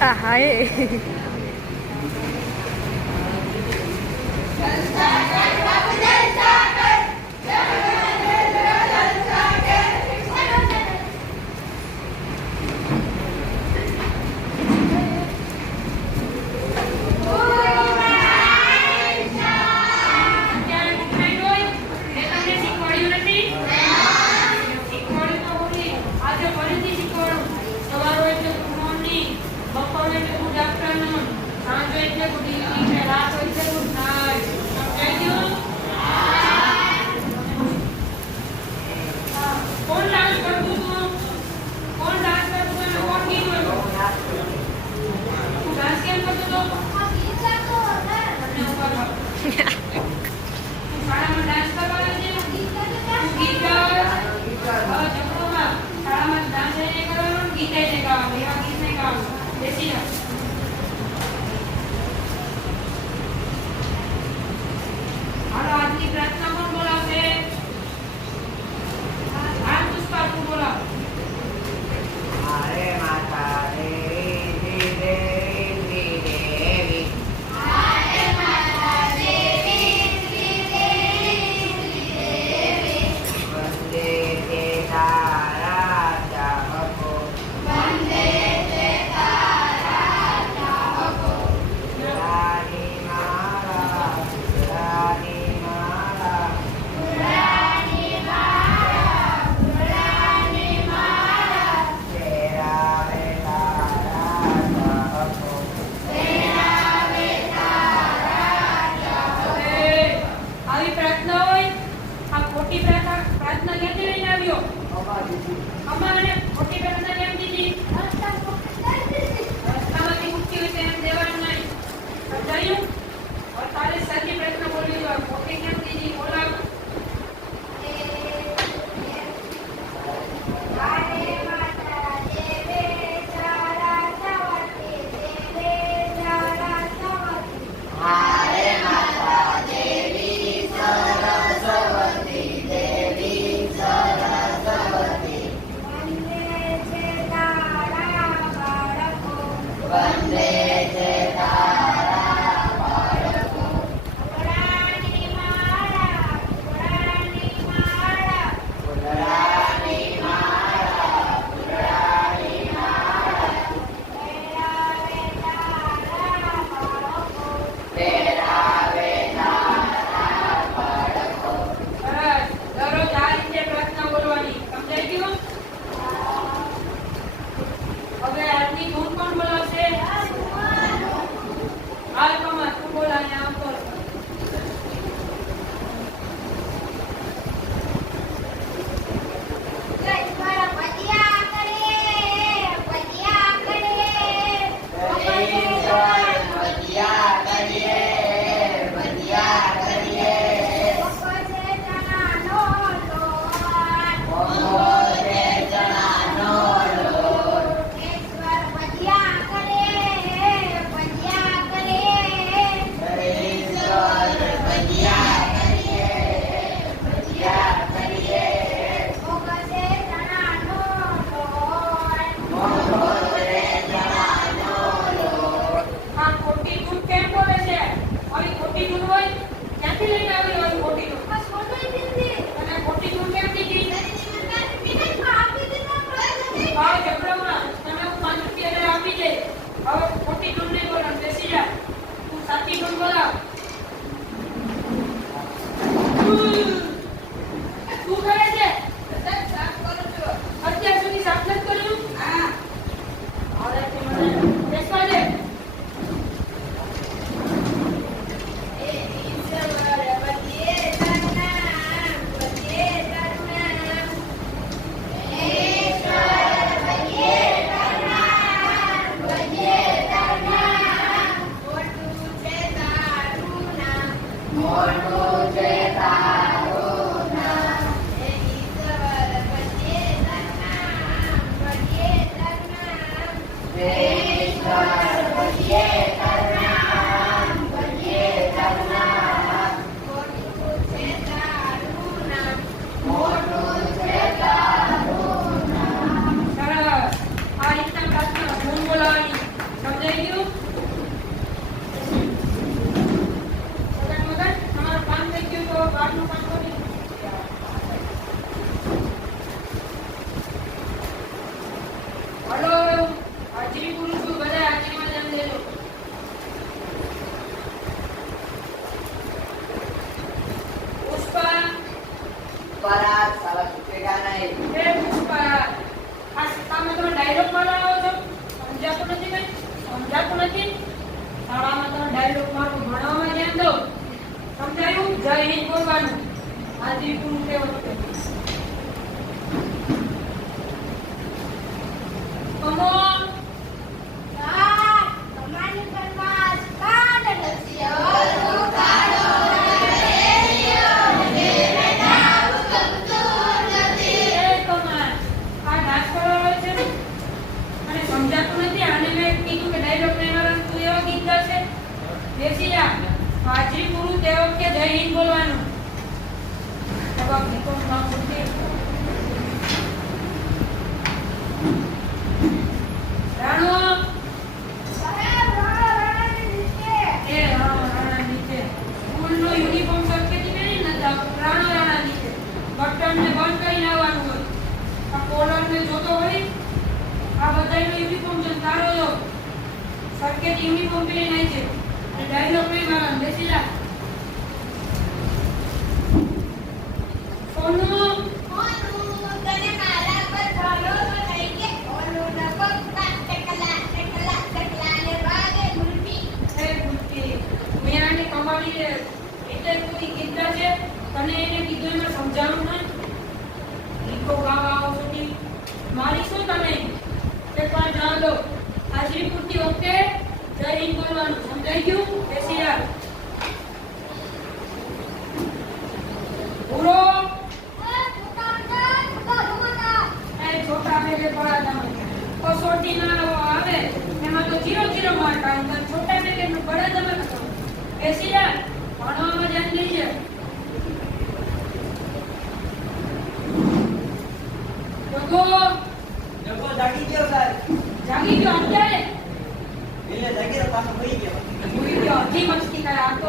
હા એ નથી? શાળામાં તો ડાયલોગ મારો ભણવામાં ધ્યાન દો. સમજાયું? જય હિન્દ બોલવાનું. હાજરી પૂરું તે વખતે. કમો હાજરી પૂરું તે વખતે જય હિન્દ બોલવાનું. રાણો સ્કૂલનો યુનિફોર્મ સરખેથી પહેરી નથી રાણા નીચે બટન ને બંધ કરીને આવવાનું હોય. આ કોલર ને જોતો હોય આ બધાનો યુનિફોર્મ છે તારો જો સરખેથી યુનિફોર્મ પહેરીને આવી છે. ડાયલોગ નહીં મારા બેસી જા. સોનું તને મારા પર ભરોસો નહીં કે ઓલું નબક ટકલા ને વાગે ગુલપી હે ગુલપી મેરાની કમાણી એટલે કોઈ કીધા છે તને એને કીધું એમાં સમજાવવું નહીં. લીકો ગાવા આવો છો મારી શું તને એકવાર જાવ દો. હાજરી પૂરતી વખતે જય હિન્દ બોલવાનું. સમજાઈ ગયું? બેસી જા. બોલો छोटा मेरे बड़ा दाम कसौटी ना आवे एमा तो 0-0 मार्क આવે તો छोटा मेरे નું બડા દામ તો બેસી જા. ભણવામાં ધ્યાન દેજે. જગો જાગી ગયો સાહેબ. જાગી ગયો અત્યારે એટલે જાગી પાછો ભઈ ગયો. ભૂલી ગયો. હજી મસ્તી કરે. આ તો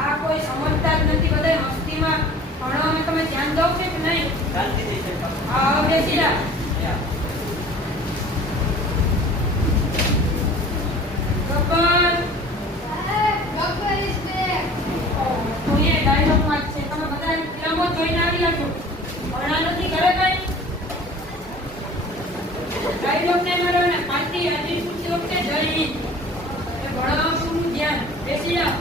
આ કોઈ સમજતા જ નથી. બધા મસ્તીમાં ભણવામાં તમે ધ્યાન દો કે નહીં? શાંતિ થઈ છે. હા બેસી જા. ગબ્બર તો એ ડાયલોગ માં છે. તમે બધા ફિલ્મો જોઈને આવ્યા છો. ભણા નથી ઘરે કઈ ડાયલોગ ને મારો ને પાર્ટી હાજરી પૂરતી વખતે જય હિન્દ. એ ભણવા શું ધ્યાન. બેસી જા.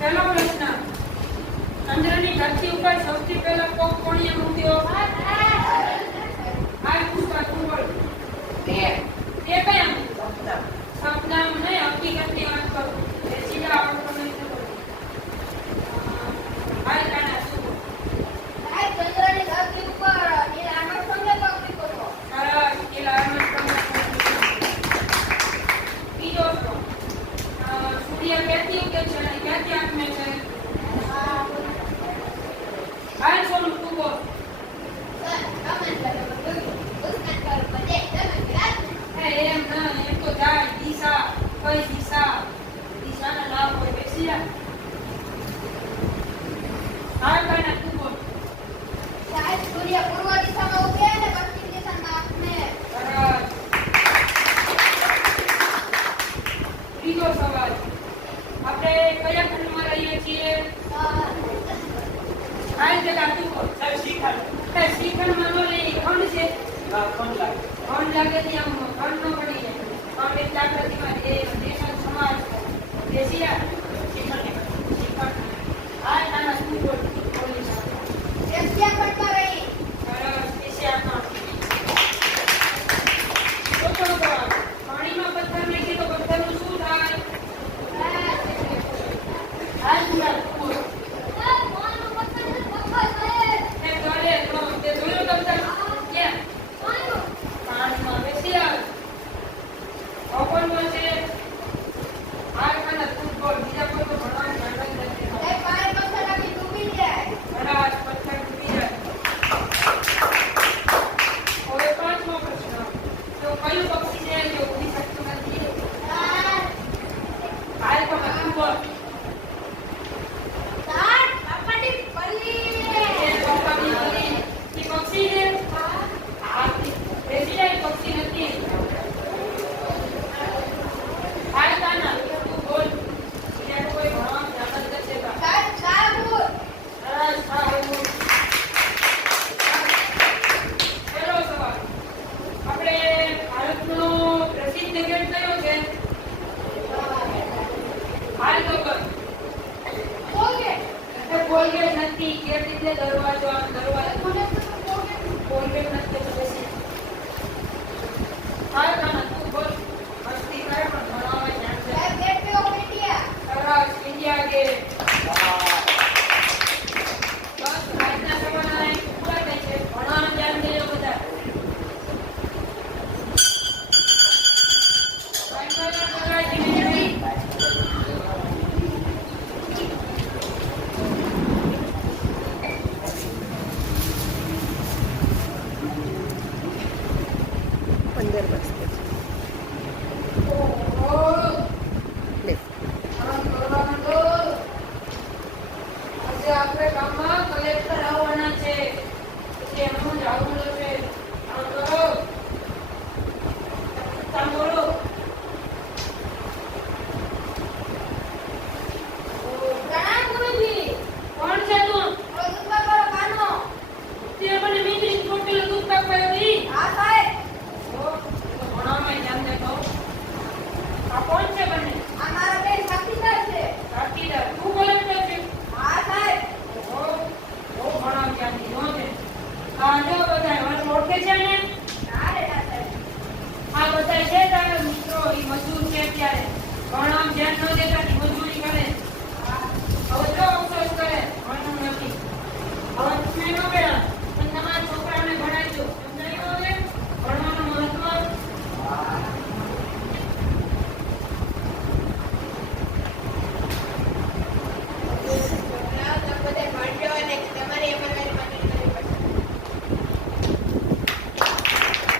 પહેલો પ્રશ્ન ચંદ્રની ધરતી ઉપર સૌથી પહેલા કોક કોણીએ મૂક્યો? આ પૂછવા તું બોલ. તે કયા સપનામ નહીં હકીકતની વાત કરું. બેસી જા. આવડતો નહીં તો હાલ કાના શું ચંદ્રની ધરતી ઉપર નીલ આર્મસ્ટ્રોંગે પગ મૂક્યો. સરસ. નીલ આર્મસ્ટ્રોંગે. બીજો ઇન્ડિયા ક્યાંથી ઉગે છે અને ક્યાંથી આત્મે છે? હા હાલ સોનું તું બોલ. હે એમ ના એમ તો જાય દિશા કઈ દિશાના લાભ હોય બેસી જા. હાલ કાના તું બોલ. સાહેબ સૂર્ય પૂર્વ દિશામાં ઉગે અને પશ્ચિમ દિશામાં આથમે. બરાબર. ત્રીજો સવાલ આપણે કયા ખંડમાં રહીએ છીએ? હાલ પેલા તું બોલ. સાહેબ શીખાડ. હે શ્રીખંડમાં નો લઈ ખંડ છે. ના ફોન લાગે. ખંડ લાગે ત્યાં ખંડ નો પડી જાય. ખંડ એટલે આકૃતિમાં દેશ સમાજ બેસી જા. શ્રીખંડ. હાલ નાના તું બોલ. બોલી જા. એશિયા ખંડમાં રહી. સરસ. એશિયામાં. ચોથો સવાલ પાણીમાં પથ્થર નાખીએ તો પથ્થરનું શું થાય? હાલ પૂરા તું બોલ. તે ગળે નો તે જોયો પથ્થર ક્યાં? પાણીમાં બેસી જા. ઓપનમાં છે. હાલ ખાના તું બોલ. બીજા કોઈ તો ભણવાનું ધ્યાન જ નથી. સાહેબ પાણી પથ્થર નાખી ડૂબી જાય. બરાબર. પથ્થર તૂટી જાય. હવે પાંચમો પ્રશ્ન તો કયું પક્ષી છે જે ઉડી શકતું નથી? હાલ ખાના તું બોલ. સાહેબ પાપાની પલ્લી. એ પપ્પાની પરી. એ પક્ષી છે? હા. બેસી જાય પક્ષી નથી. હાલ ખાના તું બોલ. બીજા કોઈ ભણવાનું ધ્યાન જ નથી દેતા. સાહેબ કાબુલ. સરસ. હા એવું. પહેલો સવાલ આપણે ભારતનો પ્રસિદ્ધ ગેટ કયો છે? હાલ તો કર. કોલગેટ. કોલગેટ નથી. ગેટ એટલે દરવાજો. આમ દરવાજો. કોલગેટ નથી તો બેસી. હાલ ખાના તું બોલ. મસ્તી કરે પણ ભણવામાં ધ્યાન છે. સાહેબ ગેટ પે ઓફ ઇન્ડિયા. સરસ. India gate.